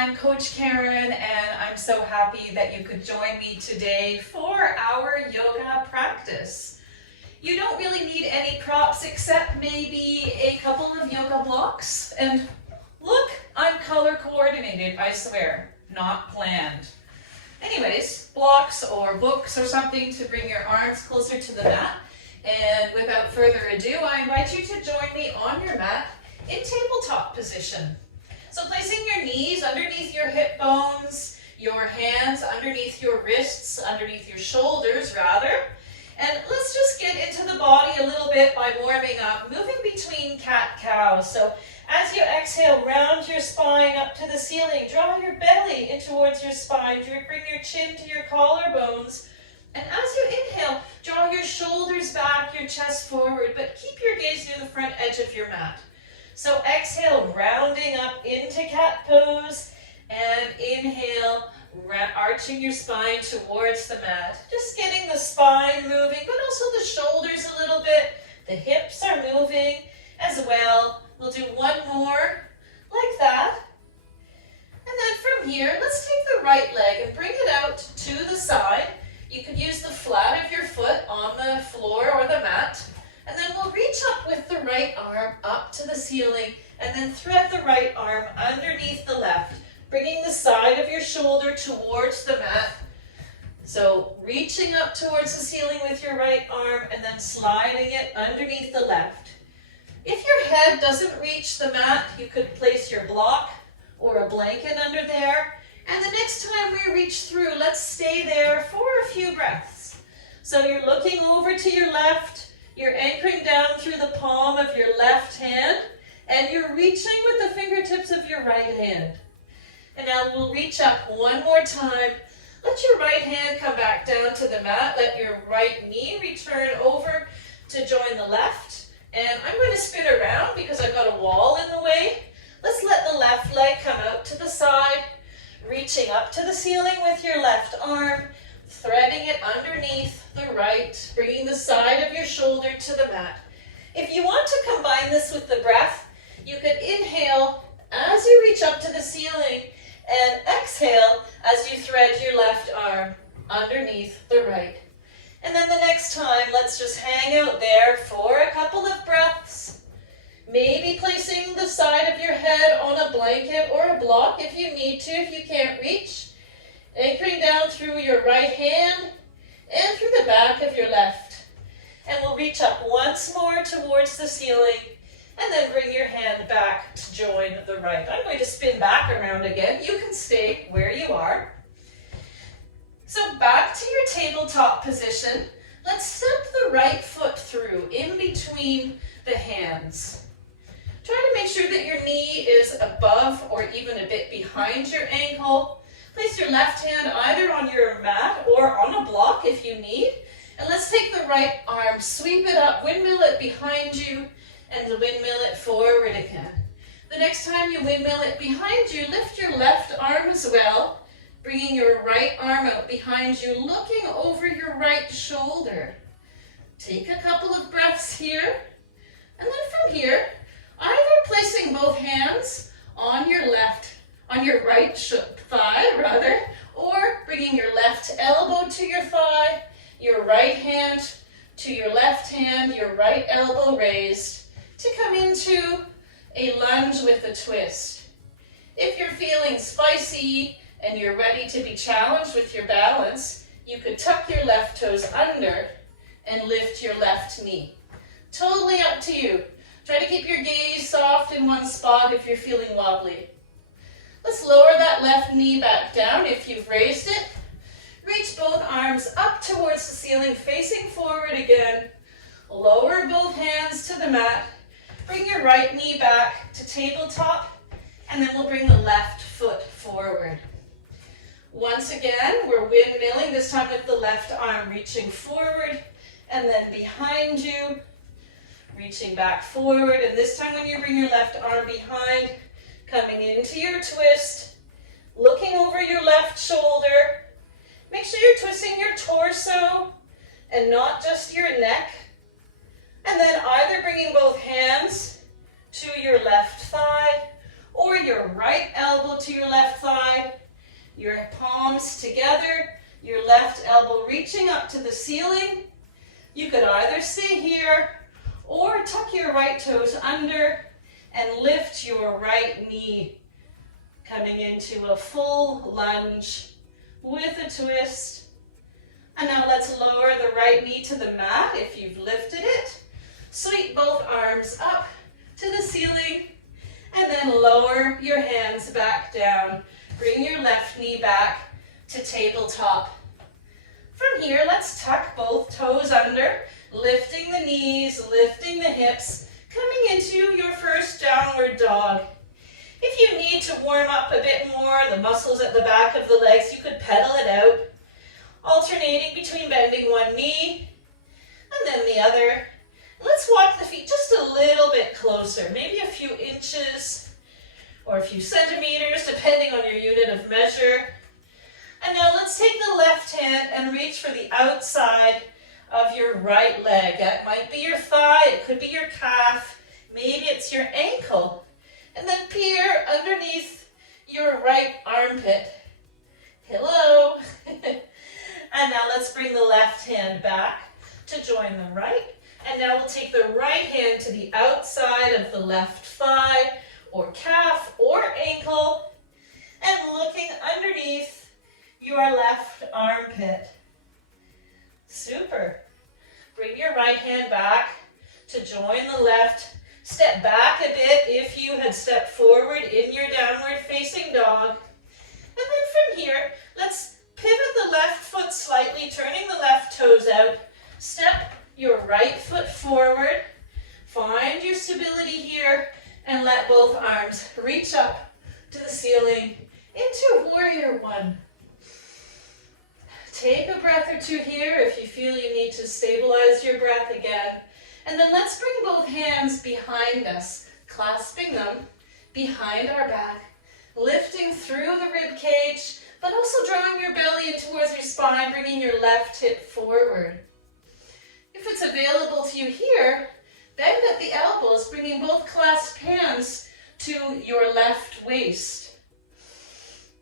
I'm Coach Karen, and I'm so happy that you could join me today for our yoga practice. You don't really need any props except maybe a couple of yoga blocks. And look, I'm color coordinated, I swear, not planned. Anyways, blocks or books or something to bring your arms closer to the mat. And without further ado, I invite you to join me on your mat in tabletop position. So placing your knees underneath your hip bones, your hands underneath your wrists, underneath your shoulders rather. And let's just get into the body a little bit by warming up, moving between cat-cow. So as you exhale, round your spine up to the ceiling, draw your belly in towards your spine, bring your chin to your collarbones. And as you inhale, draw your shoulders back, your chest forward, but keep your gaze near the front edge of your mat. So exhale, rounding up into cat pose, and inhale, arching your spine towards the mat. Just getting the spine moving, but also the shoulders a little bit. The hips are moving as well. We'll do one more like that. And then from here, let's take the right leg and bring it out to the side. You could use the flat of your foot on the floor or the mat. And then we'll reach up with the right arm up to the ceiling and then thread the right arm underneath the left, bringing the side of your shoulder towards the mat. So reaching up towards the ceiling with your right arm and then sliding it underneath the left. If your head doesn't reach the mat, you could place your block or a blanket under there. And the next time we reach through, let's stay there for a few breaths. So you're looking over to your left, you're anchoring down through the palm of your left hand, and you're reaching with the fingertips of your right hand. And now we'll reach up one more time. Let your right hand come back down to the mat. Let your right knee return over to join the left. And I'm going to spin around because I've got a wall in the way. Let's let the left leg come out to the side, reaching up to the ceiling with your left arm, threading it underneath the right, bringing the side of your shoulder to the mat. If you want to combine this with the breath, you could inhale as you reach up to the ceiling and exhale as you thread your left arm underneath the right. And then the next time, let's just hang out there for a couple of breaths. Maybe placing the side of your head on a blanket or a block if you need to, if you can't reach. Anchoring down through your right hand and through the back of your left. And we'll reach up once more towards the ceiling and then bring your hand back to join the right. I'm going to spin back around again. You can stay where you are. So back to your tabletop position. Let's step the right foot through in between the hands. Try to make sure that your knee is above or even a bit behind your ankle. Place your left hand either on your mat or on a block if you need. And let's take the right arm, sweep it up, windmill it behind you, and windmill it forward again. The next time you windmill it behind you, lift your left arm as well, bringing your right arm out behind you, looking over your right shoulder. Take a couple of breaths here. And then from here, either placing both hands on your right thigh, or bringing your left elbow to your thigh, your right hand to your left hand, your right elbow raised, to come into a lunge with a twist. If you're feeling spicy and you're ready to be challenged with your balance, you could tuck your left toes under and lift your left knee. Totally up to you. Try to keep your gaze soft in one spot if you're feeling wobbly. Let's lower that left knee back down if you've raised it. Reach both arms up towards the ceiling, facing forward again. Lower both hands to the mat. Bring your right knee back to tabletop, and then we'll bring the left foot forward. Once again, we're windmilling, this time with the left arm reaching forward, and then behind you, reaching back forward, and this time when you bring your left arm behind, coming into your twist, looking over your left shoulder. Make sure you're twisting your torso and not just your neck. And then either bringing both hands to your left thigh or your right right elbow to your left thigh, your palms together, your left elbow reaching up to the ceiling. You could either stay here or tuck your right toes under and lift your right knee, coming into a full lunge with a twist. And now let's lower the right knee to the mat if you've lifted it. Sweep both arms up to the ceiling and then lower your hands back down. Bring your left knee back to tabletop. From here, let's tuck both toes under, lifting the knees, lifting the hips, coming into your first downward dog. If you need to warm up a bit more, the muscles at the back of the legs, you could pedal it out, alternating between bending one knee and then the other. Let's walk the feet just a little bit closer, maybe a few inches or a few centimeters, depending on your unit of measure. And now let's take the left hand and reach for the outside of your right leg. That might be your thigh, it could be your calf, maybe it's your ankle. And then peer underneath your right armpit. Hello. And now let's bring the left hand back to join the right. And now we'll take the right hand to the outside of the left thigh or calf or ankle and looking underneath your left armpit. Super. Bring your right hand back to join the left. Step back a bit if you had stepped forward in your downward facing dog. And then from here, let's pivot the left foot slightly, turning the left toes out. Step your right foot forward. Find your stability here and let both arms reach up to the ceiling into warrior one. Take a breath or two here if you feel you need to stabilize your breath again. And then let's bring both hands behind us, clasping them behind our back, lifting through the rib cage, but also drawing your belly in towards your spine, bringing your left hip forward. If it's available to you here, bend at the elbows, bringing both clasped hands to your left waist.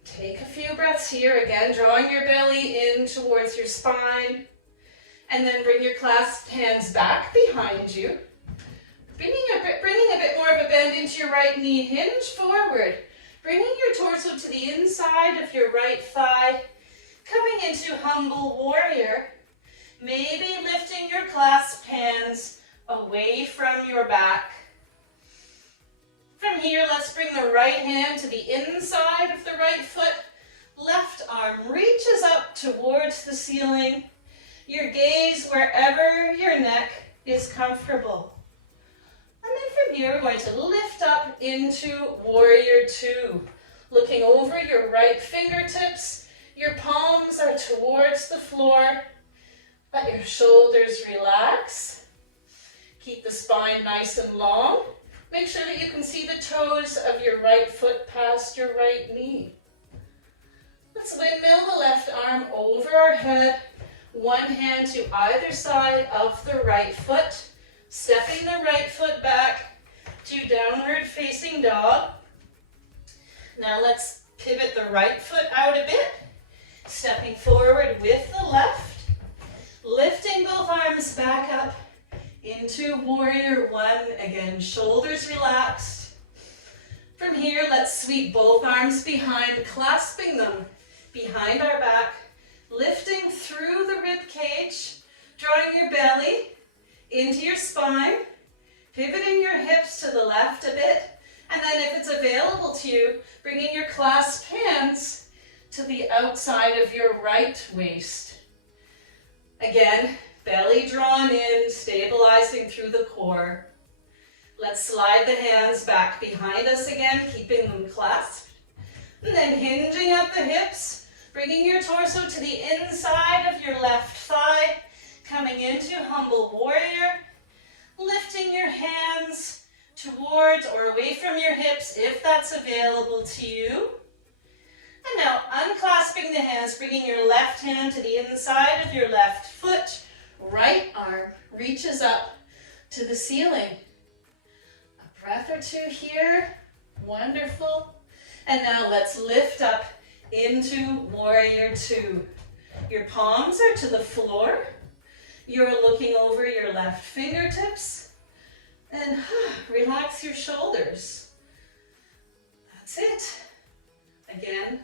Take a few breaths here, again, drawing your belly in towards your spine. And then bring your clasped hands back behind you. Bringing a bit more of a bend into your right knee, hinge forward. Bringing your torso to the inside of your right thigh. Coming into humble warrior. Maybe lifting your clasped hands away from your back. From here, let's bring the right hand to the inside of the right foot. Left arm reaches up towards the ceiling. Your gaze wherever your neck is comfortable. And then from here, we're going to lift up into warrior two. Looking over your right fingertips, your palms are towards the floor. Let your shoulders relax. Keep the spine nice and long. Make sure that you can see the toes of your right foot past your right knee. Let's windmill the left arm over our head. One hand to either side of the right foot, stepping the right foot back to downward facing dog. Now let's pivot the right foot out a bit, stepping forward with the left, lifting both arms back up into warrior one. Again, shoulders relaxed. From here, let's sweep both arms behind, clasping them behind our back, lifting through the rib cage, drawing your belly into your spine, pivoting your hips to the left a bit, and then if it's available to you, bringing your clasped hands to the outside of your right waist. Again, belly drawn in, stabilizing through the core. Let's slide the hands back behind us again, keeping them clasped, and then hinging at the hips, bringing your torso to the inside of your left thigh, coming into humble warrior, lifting your hands towards or away from your hips if that's available to you. And now unclasping the hands, bringing your left hand to the inside of your left foot, right arm reaches up to the ceiling. A breath or two here, wonderful. And now let's lift up into warrior two. Your palms are to the floor. You're looking over your left fingertips. And relax your shoulders. That's it. Again,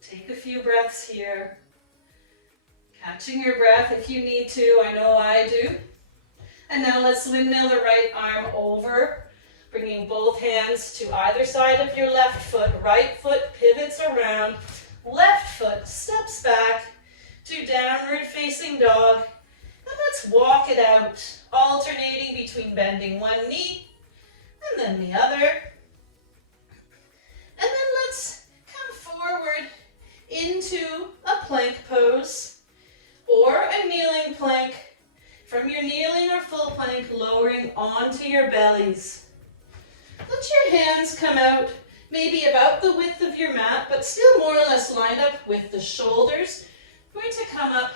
take a few breaths here. Catching your breath if you need to, I know I do. And now let's windmill the right arm over, bringing both hands to either side of your left foot. Right foot pivots around, left foot steps back to downward facing dog. And let's walk it out, alternating between bending one knee and then the other. And then let's come forward into a plank pose or a kneeling plank. From your kneeling or full plank, lowering onto your bellies. Let your hands come out, maybe about the width of your mat, but still more or less lined up with the shoulders. We're going to come up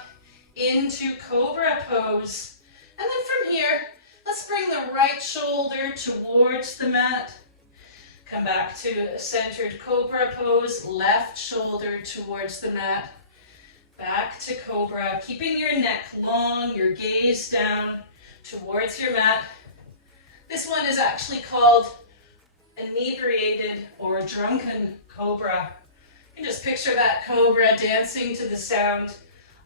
into Cobra pose. And then from here, let's bring the right shoulder towards the mat. Come back to centered Cobra pose, left shoulder towards the mat. Back to Cobra, keeping your neck long, your gaze down towards your mat. This one is actually called inebriated or drunken Cobra. You can just picture that Cobra dancing to the sound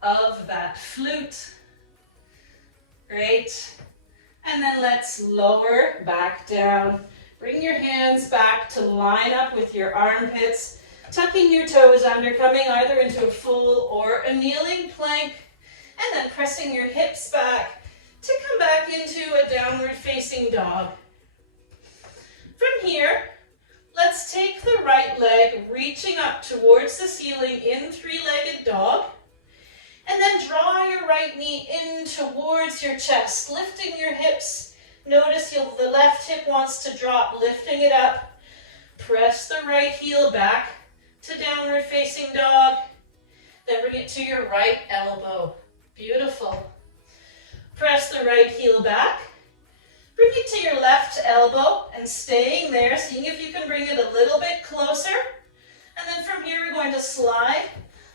of that flute. Great. And then let's lower back down. Bring your hands back to line up with your armpits. Tucking your toes under, coming either into a full or a kneeling plank, and then pressing your hips back to come back into a downward facing dog. From here, let's take the right leg, reaching up towards the ceiling in three-legged dog, and then draw your right knee in towards your chest, lifting your hips. Notice the left hip wants to drop, lifting it up. Press the right heel back to downward facing dog, then bring it to your right elbow. Beautiful. Press the right heel back, bring it to your left elbow and staying there, seeing if you can bring it a little bit closer. And then from here we're going to slide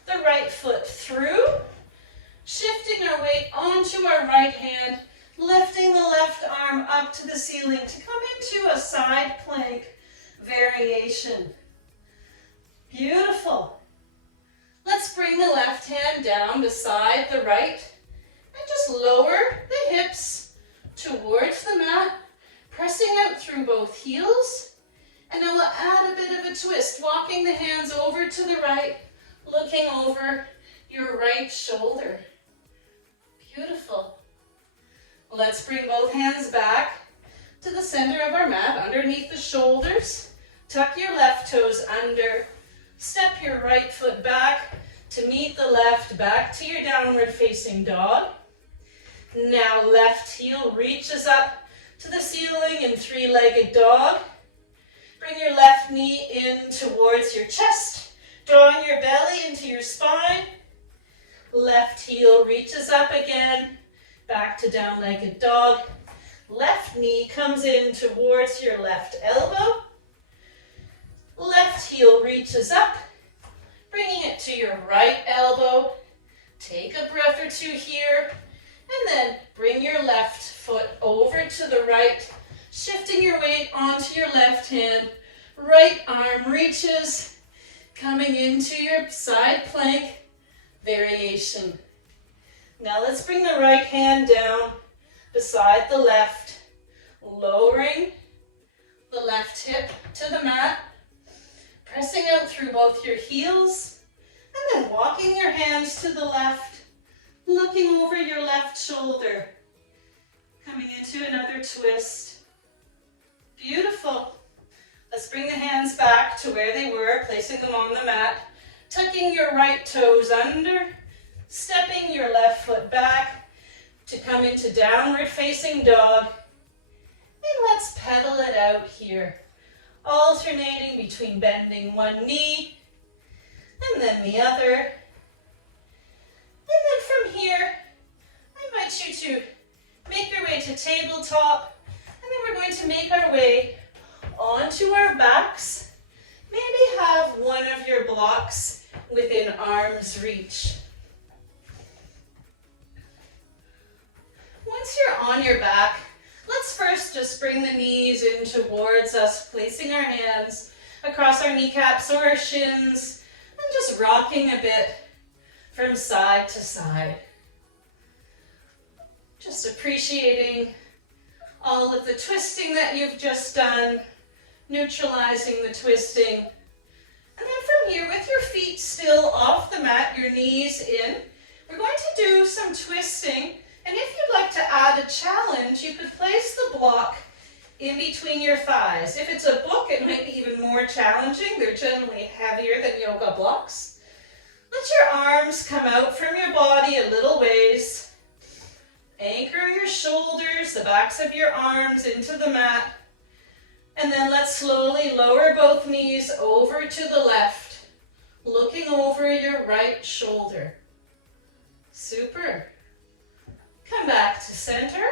the right foot through, shifting our weight onto our right hand, lifting the left arm up to the ceiling to come into a side plank variation. Beautiful. Let's bring the left hand down beside the right and just lower the hips towards the mat, pressing out through both heels. And now we'll add a bit of a twist, walking the hands over to the right, looking over your right shoulder. Beautiful. Let's bring both hands back to the center of our mat, underneath the shoulders. Tuck your left toes under. Step your right foot back to meet the left, back to your downward facing dog. Now left heel reaches up to the ceiling in three-legged dog. Bring your left knee in towards your chest, drawing your belly into your spine. Left heel reaches up again, back to down-legged dog. Left knee comes in towards your left elbow. Left heel reaches up, bringing it to your right elbow. Take a breath or two here, and then bring your left foot over to the right, shifting your weight onto your left hand. Right arm reaches, coming into your side plank variation. Now let's bring the right hand down beside the left, lowering the left hip to the mat. Pressing out through both your heels, and then walking your hands to the left, looking over your left shoulder, coming into another twist. Beautiful. Let's bring the hands back to where they were, placing them on the mat, tucking your right toes under, stepping your left foot back to come into downward facing dog. And let's pedal it out here, alternating between bending one knee and then the other. And then from here, I invite you to make your way to tabletop, and then we're going to make our way onto our backs, maybe blocks within arm's reach. Once you're on your back, let's first just bring the knees in towards us, placing our hands across our kneecaps or our shins, and just rocking a bit from side to side. Just appreciating all of the twisting that you've just done, neutralizing the twisting. And then from here, with your feet still off the mat, your knees in, we're going to do some twisting. And if you'd like to add a challenge, you could place the block in between your thighs. If it's a book, it might be even more challenging. They're generally heavier than yoga blocks. Let your arms come out from your body a little ways. Anchor your shoulders, the backs of your arms into the mat. And then let's slowly lower both knees over to the left, looking over your right shoulder. Super. Come back to center.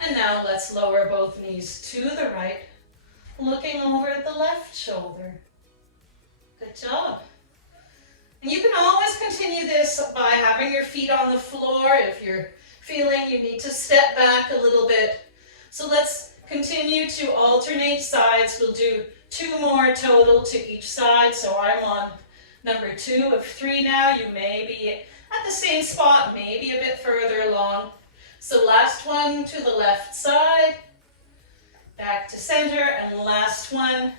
And now let's lower both knees to the right, looking over at the left shoulder. Good job. And you can always continue this by having your feet on the floor if you're feeling you need to step back a little bit. So let's continue to alternate sides. We'll do 2 more total to each side. So I'm on number 2 of 3 now. You may be at the same spot, maybe a bit further along. So last one to the left side, back to center, and last one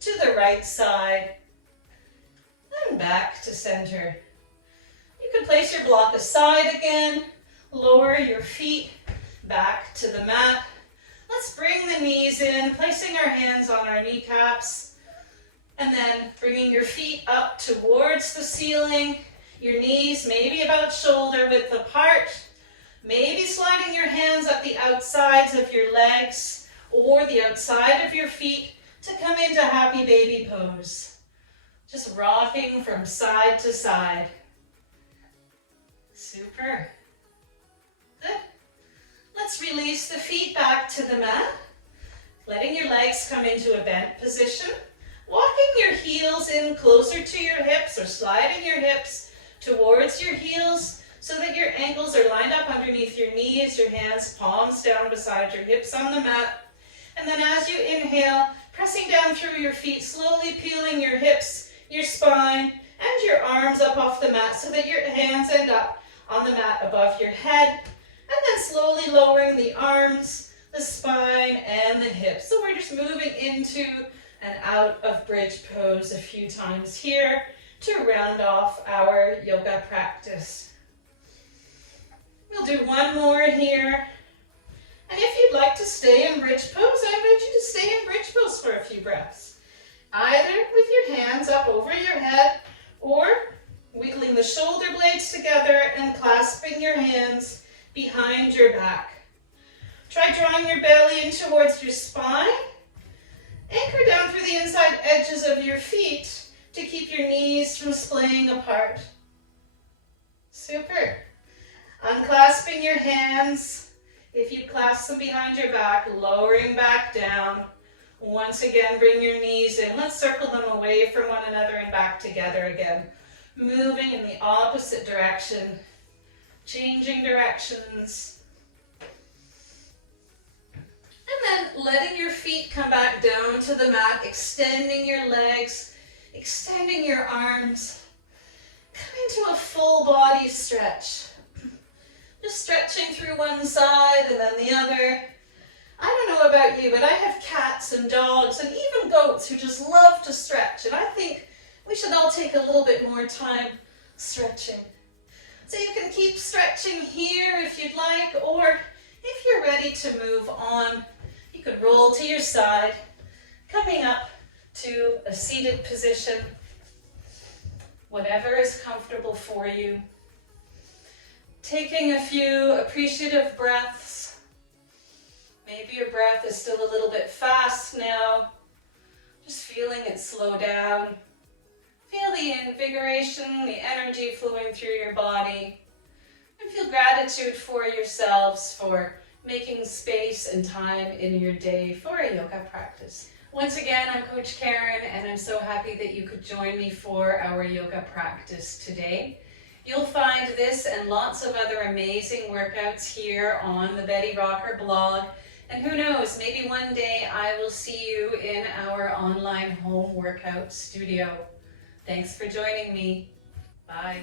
to the right side, and back to center. You can place your block aside again, lower your feet back to the mat. Let's bring the knees in, placing our hands on our kneecaps, and then bringing your feet up towards the ceiling. Your knees maybe about shoulder width apart. Maybe sliding your hands up the outsides of your legs or the outside of your feet to come into happy baby pose. Just rocking from side to side. Super. Good. Let's release the feet back to the mat, letting your legs come into a bent position. Walking your heels in closer to your hips or sliding your hips towards your heels so that your ankles are lined up underneath your knees, your hands palms down beside your hips on the mat. And then as you inhale, pressing down through your feet, slowly peeling your hips, your spine, and your arms up off the mat so that your hands end up on the mat above your head. And then slowly lowering the arms, the spine, and the hips. So we're just moving into and out of bridge pose a few times here to round off our yoga practice. We'll do one more here. And if you'd like to stay in bridge pose, I invite you to stay in bridge pose for a few breaths. Either with your hands up over your head or wiggling the shoulder blades together and clasping your hands behind your back. Try drawing your belly in towards your spine. Anchor down through the inside edges of your feet to keep your knees from splaying apart. Super. Unclasping your hands. If you clasp them behind your back, lowering back down. Once again, bring your knees in. Let's circle them away from one another and back together again. Moving in the opposite direction. Changing directions. And then letting your feet come back down to the mat, extending your legs, extending your arms. Come into a full body stretch. Just stretching through one side and then the other. I don't know about you, but I have cats and dogs and even goats who just love to stretch. And I think we should all take a little bit more time stretching. So you can keep stretching here if you'd like, or if you're ready to move on, you could roll to your side, coming up to a seated position, whatever is comfortable for you. Taking a few appreciative breaths. Maybe your breath is still a little bit fast now. Just feeling it slow down. Feel the invigoration, the energy flowing through your body. And feel gratitude for yourselves for making space and time in your day for a yoga practice. Once again, I'm Coach Karen, and I'm so happy that you could join me for our yoga practice today. You'll find this and lots of other amazing workouts here on the Betty Rocker blog. And who knows, maybe one day I will see you in our online home workout studio. Thanks for joining me. Bye.